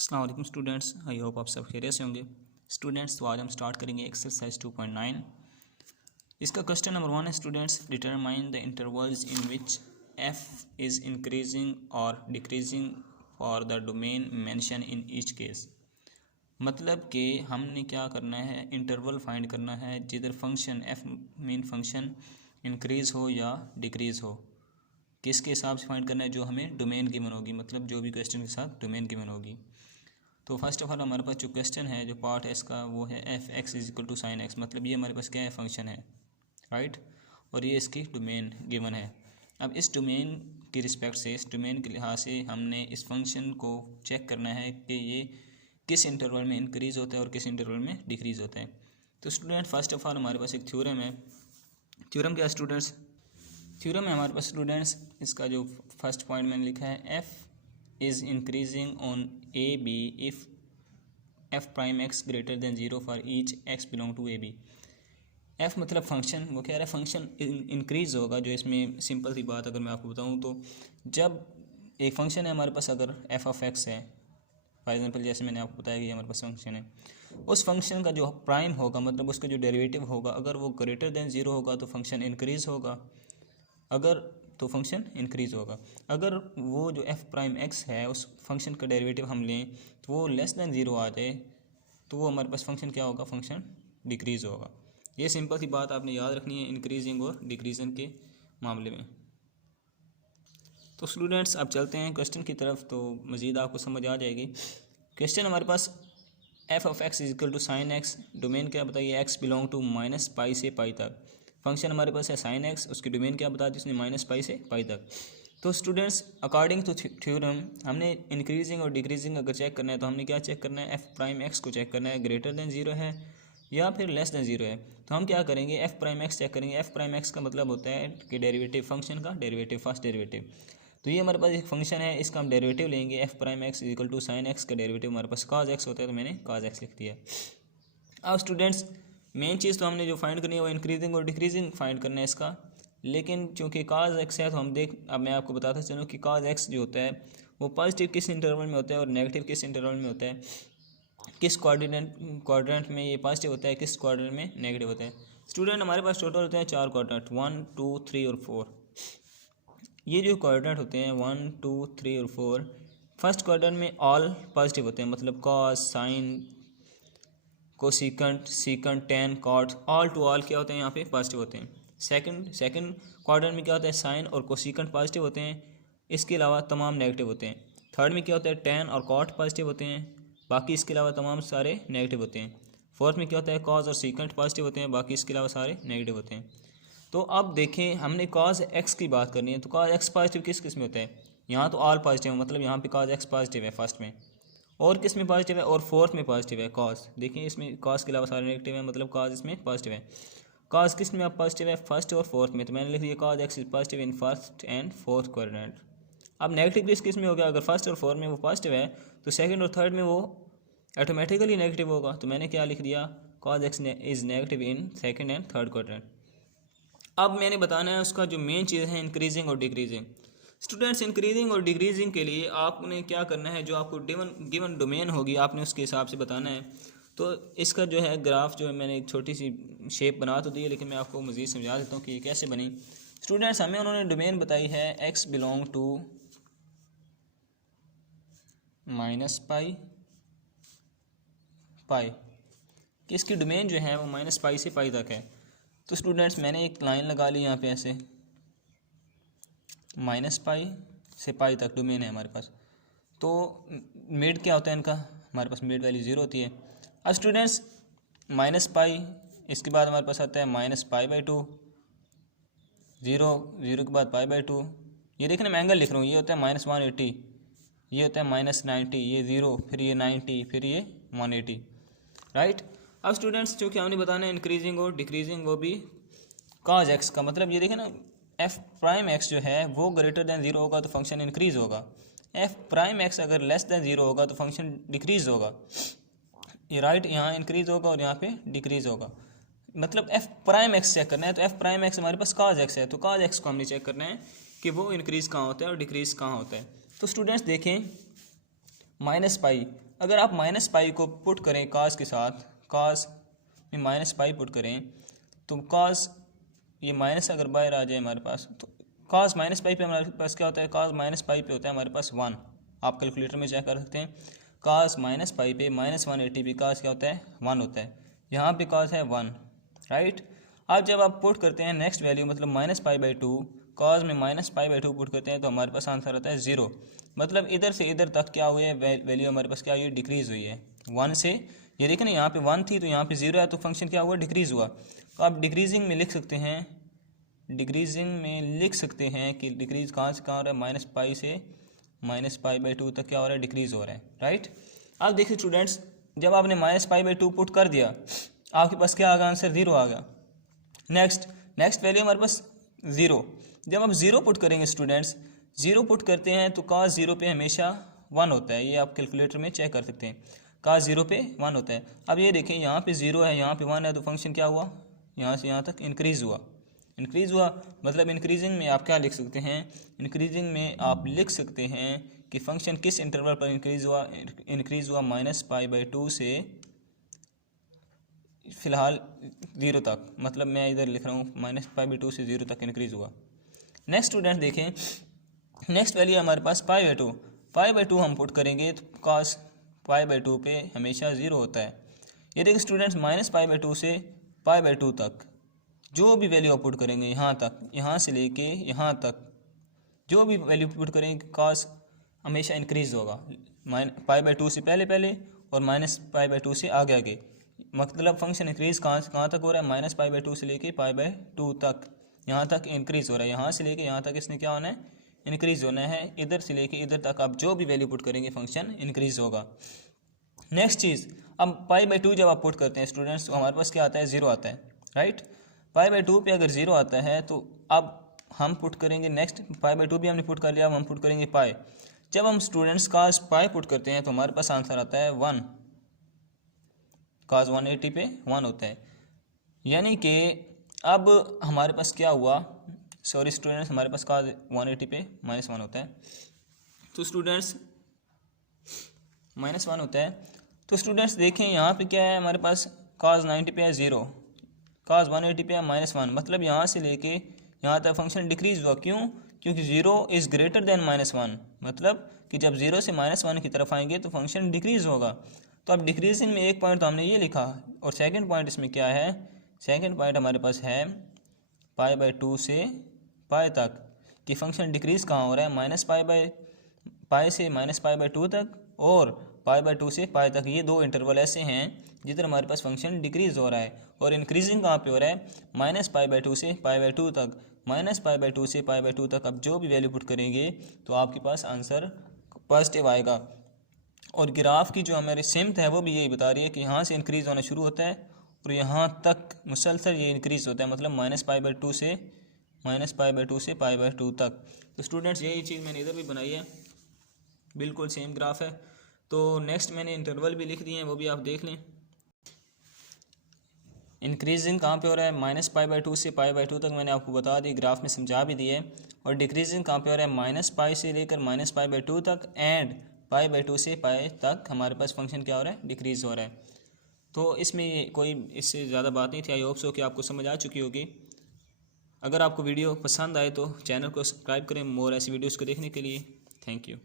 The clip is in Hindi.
अस्सलाम वालेकुम स्टूडेंट्स, आई होप आप सब खैरियत से होंगे। स्टूडेंट्स, तो आज हम स्टार्ट करेंगे एक्सरसाइज 2.9। इसका क्वेश्चन नंबर 1 है students, determine the intervals in which f is increasing और decreasing for the domain mention in each case. मतलब कि हमने क्या करना है, इंटरवल फाइंड करना है जिधर function F main function increase हो या डिक्रीज़ हो। किसके हिसाब से फाइंड करना है, जो हमें डोमेन गिवन होगी, मतलब जो भी क्वेश्चन के साथ डोमेन गिवन होगी। तो फर्स्ट ऑफ ऑल हमारे पास जो क्वेश्चन है, जो पार्ट है इसका, वो है F X is equal to sine X. मतलब ये हमारे पास क्या है, फंक्शन है, राइट। और ये इसकी डोमेन गिवन है। अब इस डोमेन की रिस्पेक्ट से, इस डोमेन के लिहाज से हमने इस फंक्शन को चेक करना है कि ये किस इंटरवल में इंक्रीज़ होता है और किस इंटरवल में डिक्रीज़ होता है। तो स्टूडेंट फर्स्ट ऑफ ऑल हमारे पास एक थ्योरम है। थ्योरम क्या है स्टूडेंट्स? थ्योरम है हमारे पास स्टूडेंट्स, इसका जो फर्स्ट पॉइंट मैंने लिखा है, F is increasing on AB if f prime x greater than 0 for each x belong to AB। f मतलब फंक्शन, वो कह रहा है फंक्शन इंक्रीज़ होगा। जो इसमें सिंपल सी बात अगर मैं आपको बताऊं तो, जब एक फंक्शन है हमारे पास, अगर f ऑफ x है फॉर एग्जांपल, जैसे मैंने आपको बताया कि हमारे पास फंक्शन है, उस फंक्शन का जो प्राइम होगा, मतलब उसका जो डेरिवेटिव होगा, अगर वो ग्रेटर देन 0 होगा तो फंक्शन इंक्रीज़ होगा, अगर तो फंक्शन इंक्रीज़ होगा। अगर वो जो एफ प्राइम एक्स है उस फंक्शन का डेरिवेटिव हम लें तो वो लेस दैन 0 आ जाए तो वो हमारे पास फंक्शन क्या होगा, फंक्शन डिक्रीज़ होगा। ये सिंपल सी बात आपने याद रखनी है इंक्रीजिंग और डिक्रीजिंग के मामले में। तो स्टूडेंट्स अब चलते हैं क्वेश्चन की तरफ, तो मज़ीद आपको समझ आ जाएगी। क्वेश्चन हमारे पास f of x is equal to sine x, domain क्या बताइए, x belong to minus pi से पाई तक। फंक्शन हमारे पास है साइन एक्स, उसकी डोमेन क्या बता दी उसने, माइनस पाई से पाई तक। तो स्टूडेंट्स अकॉर्डिंग टू थ्योरम हमने इंक्रीजिंग और डिक्रीजिंग अगर चेक करना है तो हमने क्या चेक करना है, एफ प्राइम एक्स को चेक करना है, ग्रेटर देन 0 है या फिर लेस देन 0 है। तो हम क्या करेंगे, एफ प्राइम एक्स चेक करेंगे। एफ प्राइम एक्स का मतलब होता है कि डेरिवेटिव, फंक्शन का डेरिवेटिव, फर्स्ट डेरिवेटिव। तो ये हमारे पास एक फंक्शन है, इसका हम डेरिवेटिव लेंगे, F prime X equal to sine X का डेरिवेटिव हमारे पास काज एक्स होता है, तो मैंने काज एक्स लिख दिया। अब स्टूडेंट्स मेन चीज़ तो हमने जो फाइंड करनी है वो इंक्रीजिंग और डिक्रीजिंग फाइंड करना है इसका, लेकिन चूँकि काज एक्स है तो हम अब मैं आपको बताता चलूँ कि काज एक्स जो होता है वो पॉजिटिव किस इंटरवल में होता है और नेगेटिव किस इंटरवल में होता है, किस क्वाड्रेंट में ये पॉजिटिव होता है, किस क्वाड्रेंट में नेगेटिव होता है। स्टूडेंट हमारे पास टोटल होते हैं 4 क्वाड्रेंट, 1 2 3 और 4। ये जो क्वाड्रेंट होते हैं 1 2 3 और 4, फर्स्ट क्वाड्रेंट में ऑल पॉजिटिव होते हैं, मतलब cos, sine, cosecant, secant, tan, cot, all to all क्या होते हैं यहाँ पे, पॉजिटिव होते हैं। सेकंड क्वाड्रेंट में क्या होता है, साइन और कोसिकेंट पॉजिटिव होते हैं, इसके अलावा तमाम नेगेटिव होते हैं। थर्ड में क्या होता है, टेन और कॉट पॉजिटिव होते हैं, बाकी इसके अलावा तमाम सारे नेगेटिव होते हैं। फोर्थ में क्या होता है, कॉज और सीकेंट पॉजिटिव होते हैं, बाकी इसके अलावा सारे नेगेटिव होते हैं। तो अब देखें, हमने कॉज एक्स की बात करनी है, तो कॉज एक्स पॉजिटिव किस किस में होता है, यहाँ तो ऑल पॉजिटिव है, मतलब यहाँ पे कॉज एक्स पॉजिटिव है फर्स्ट में, और किस में पॉजिटिव है, और फोर्थ में पॉजिटिव है कॉज। देखिए इसमें कॉज के अलावा सारे नेगेटिव है, मतलब कॉज इसमें पॉजिटिव है। कॉज किस में आप पॉजिटिव है, फर्स्ट और फोर्थ में, तो मैंने लिख दिया cos x is positive in first and fourth quadrant. अब नेगेटिव किस में हो गया, अगर फर्स्ट और फोर्थ में वो पॉजिटिव है तो सेकंड और थर्ड में वो ऑटोमेटिकली नेगेटिव होगा, तो मैंने क्या लिख दिया, cos x is negative in second and third quadrant. अब मैंने बताना है उसका जो मेन चीज़ है इंक्रीजिंग और डिक्रीजिंग। स्टूडेंट्स इंक्रीजिंग और डिक्रीजिंग के लिए आपने क्या करना है, जो आपको गिवन डोमेन होगी आपने उसके हिसाब से बताना है। तो इसका जो है ग्राफ जो है मैंने एक छोटी सी शेप बना तो दी है, लेकिन मैं आपको मज़ीद समझा देता हूँ कि ये कैसे बनी। स्टूडेंट्स हमें उन्होंने डोमेन बताई है x belong to minus pi pi, कि इसकी डोमेन जो है वो माइनस पाई से पाई तक है। तो स्टूडेंट्स मैंने एक लाइन लगा ली यहाँ पे ऐसे, माइनस पाई से पाई तक डोमेन है हमारे पास। तो मिड क्या होता है इनका, हमारे पास मिड वैल्यू 0 होती है। अब स्टूडेंट्स माइनस पाई, इसके बाद हमारे पास आता है माइनस पाई बाई 2, 0 0 के बाद पाई बाई 2। ये देखना मैं एंगल लिख रहा हूँ, ये होता है माइनस 180, ये होता है माइनस 90, ये 0, फिर ये 90, फिर ये 180, राइट। अब स्टूडेंट्स जो कि हमने बताना है इंक्रीजिंग और डिक्रीजिंग, वो भी कॉज एक्स का, मतलब ये देखें ना, एफ प्राइम एक्स जो है वो ग्रेटर देन 0 होगा तो फंक्शन इंक्रीज़ होगा, एफ प्राइम एक्स अगर लेस देन 0 होगा तो फंक्शन डिक्रीज़ होगा। ये राइट, यहाँ इंक्रीज़ होगा और यहाँ पे डिक्रीज़ होगा। मतलब एफ प्राइम एक्स चेक करना है, तो एफ प्राइम एक्स हमारे पास कॉज एक्स है, तो कॉज एक्स को हमने चेक करना है कि वो इंक्रीज़ कहाँ होता है और डिक्रीज़ कहाँ होता है। तो स्टूडेंट्स देखें माइनस पाई, अगर आप माइनस पाई को पुट करें कास के साथ, कास में माइनस पाई पुट करें तो कास ये माइनस अगर बाहर आ जाए हमारे पास तो कास माइनस पाई पे हमारे पास क्या होता है, कास माइनस पाई पे होता है हमारे पास 1। आप कैलकुलेटर में चेक कर सकते हैं, कास माइनस पाई पे -180 पे कास क्या होता है 1 होता है, यहाँ पे कास है 1, राइट। अब जब आप पुट करते हैं नेक्स्ट वैल्यू मतलब -π/2, कास में -π/2 पुट करते हैं तो हमारे पास आंसर आता है 0। मतलब इधर से इधर तक क्या हुई है वैल्यू हमारे पास क्या हुई है, डिक्रीज़ हुई है 1 से। ये देखें ना, यहाँ पे 1 थी तो यहाँ पे 0 है, तो फंक्शन क्या हुआ, डिक्रीज़ हुआ। तो आप डिक्रीजिंग में लिख सकते हैं, डिक्रीजिंग में लिख सकते हैं कि डिक्रीज़ कहाँ से कहाँ हो रहा है, -π से -π/2 तक क्या हो रहा है, डिक्रीज़ हो रहा है, राइट। अब देखिए स्टूडेंट्स, जब आपने -π/2 पुट कर दिया आपके पास क्या आ गया, आंसर 0 आ गया। नेक्स्ट वैल्यू हमारे पास 0। जब आप 0 पुट करेंगे स्टूडेंट्स, 0 पुट करते हैं तो कास 0 पे हमेशा 1 होता है, ये आप कैलकुलेटर में चेक कर सकते हैं, कास 0 पे 1 होता है। अब ये देखें यहाँ पे 0 है, यहाँ पे 1 है, तो फंक्शन क्या हुआ, यहाँ से यहाँ तक इंक्रीज़ हुआ। मतलब इंक्रीजिंग में आप क्या लिख सकते हैं, इंक्रीजिंग में आप लिख सकते हैं कि फंक्शन किस इंटरवल पर इंक्रीज़ हुआ -π/2 से फ़िलहाल 0 तक, मतलब मैं इधर लिख रहा हूँ -π/2 से 0 तक इंक्रीज़ हुआ। नेक्स्ट स्टूडेंट देखें, नेक्स्ट वैल्यू हमारे पास π/2 हम पुट करेंगे तो कास π/2 पे हमेशा 0 होता है। ये देखिए स्टूडेंट्स, -π/2 से π/2 तक जो भी वैल्यू आप पुट करेंगे यहाँ तक, यहाँ से लेके यहाँ तक जो भी वैल्यू पुट करेंगे कास हमेशा इंक्रीज़ होगा, π/2 से पहले और -π/2 से आगे। मतलब फंक्शन इंक्रीज़ कहाँ तक हो रहा है, -π/2 से लेके π/2 तक, यहाँ तक इंक्रीज़ हो रहा है। यहाँ से लेके यहाँ तक इसने क्या होना है, इंक्रीज़ होना है। इधर से लेके इधर तक आप जो भी वैल्यू पुट करेंगे फंक्शन इंक्रीज़ होगा। नेक्स्ट चीज़, अब π/2 जब आप पुट करते हैं स्टूडेंट्स तो हमारे पास क्या आता है, 0 आता है, राइट। π/2 पे अगर 0 आता है तो अब हम पुट करेंगे नेक्स्ट, π/2 भी हमने पुट कर लिया, अब हम पुट करेंगे पाई। जब हम स्टूडेंट्स कास पाई पुट करते हैं तो हमारे पास आंसर आता है 1, कास 180 पे 1 होता है। यानी कि अब हमारे पास क्या हुआ, सॉरी स्टूडेंट्स, हमारे पास कास 180 पे -1 होता है, तो स्टूडेंट्स -1 होता है। तो स्टूडेंट्स देखें यहाँ पे क्या है, हमारे पास कास 90 पे है 0, कास 180 पे है -1, मतलब यहाँ से लेके यहाँ तक फंक्शन डिक्रीज़ हुआ। क्यों, क्योंकि 0 इज़ ग्रेटर देन -1, मतलब कि जब 0 से -1 की तरफ आएंगे तो फंक्शन डिक्रीज़ होगा। तो अब डिक्रीजिंग में एक पॉइंट तो हमने ये लिखा, और सेकंड पॉइंट इसमें क्या है, सेकंड पॉइंट हमारे पास है π/2 से पाई तक कि फंक्शन डिक्रीज़ कहाँ हो रहा है, -π से -π/2 तक और π/2 से पाई तक। ये दो इंटरवल ऐसे हैं जिधर हमारे पास फंक्शन डिक्रीज़ हो रहा है। और इंक्रीजिंग कहाँ पे हो रहा है, -π/2 से π/2 तक, -π/2 से π/2 तक। अब जो भी वैल्यू पुट करेंगे तो आपके पास आंसर पॉजिटिव आएगा। और ग्राफ की जो हमारी सिमत है वो भी यही बता रही है कि यहाँ से इंक्रीज़ होना शुरू होता है और यहाँ तक मुसलसल ये इंक्रीज़ होता है, मतलब -π/2 से π/2 तक। तो स्टूडेंट्स यही चीज़ मैंने इधर भी बनाई है, बिल्कुल सेम ग्राफ है। तो नेक्स्ट मैंने इंटरवल भी लिख दिए हैं, वो भी आप देख लें। इंक्रीजिंग कहाँ पे हो रहा है, -π/2 से π/2 तक मैंने आपको बता दी, ग्राफ में समझा भी दिए। और डिक्रीजिंग कहाँ पे हो रहा है, -π से लेकर -π/2 तक एंड π/2 से पाई तक हमारे पास फंक्शन क्या हो रहा है, डिक्रीज़ हो रहा है। तो इसमें कोई इससे ज़्यादा बात नहीं थी। आई होप सो कि आपको समझ आ चुकी होगी। अगर आपको वीडियो पसंद आए तो चैनल को सब्सक्राइब करें मोर ऐसी वीडियोज़ को देखने के लिए। Thank you.